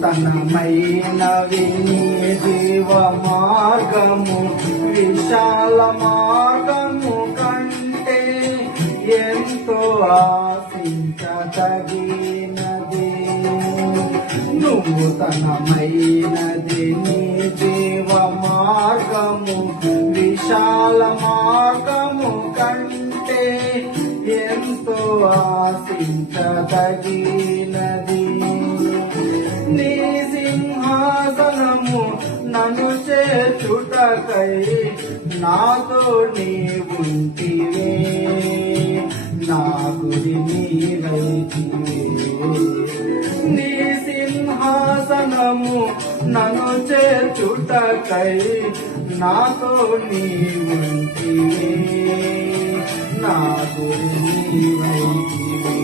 నూతనమైనవి నీ జీవ మార్గము విశాల మార్గము కంటే ఎంతో ఆశించదగినది. నూతనమైనది నీ జీవ మార్గము విశాల మార్గము కంటే ఎంతో ఆశించదగినది. నీ సింహాసనము నన్ను చేర్చుటకై నాతో నీవుంటివే, నా గురి నీవైతివే. నీ సింహాసనము నన్ను చేర్చుటకై నాతో నీవుంటివే, నా గురి నీవైతివే.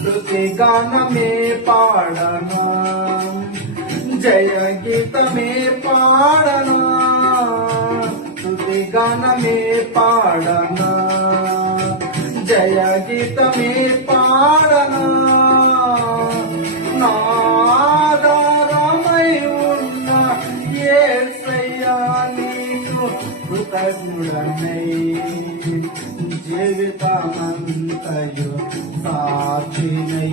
స్తుతి గానమే పాడనా, జయ గీతమే పాడనా, స్తుతి గానమే పాడనా, జయ గీతమే పాడనా. నాధారమై ఉన్న యేసయ్యా నీకు కృతజ్ఞుడనై జీవితమంతయు సాక్షినయ్యుందును.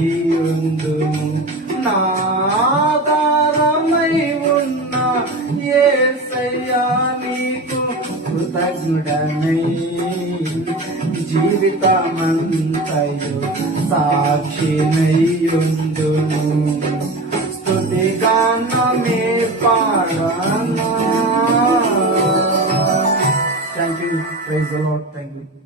నాధారమై ఉన్న యేసయ్యా నీకు కృతజ్ఞుడనై జీవితమంతయు సాక్షినయ్యుందును. స్తుతి గానమే పాడనా. Thank you. Praise the Lord. Thank you.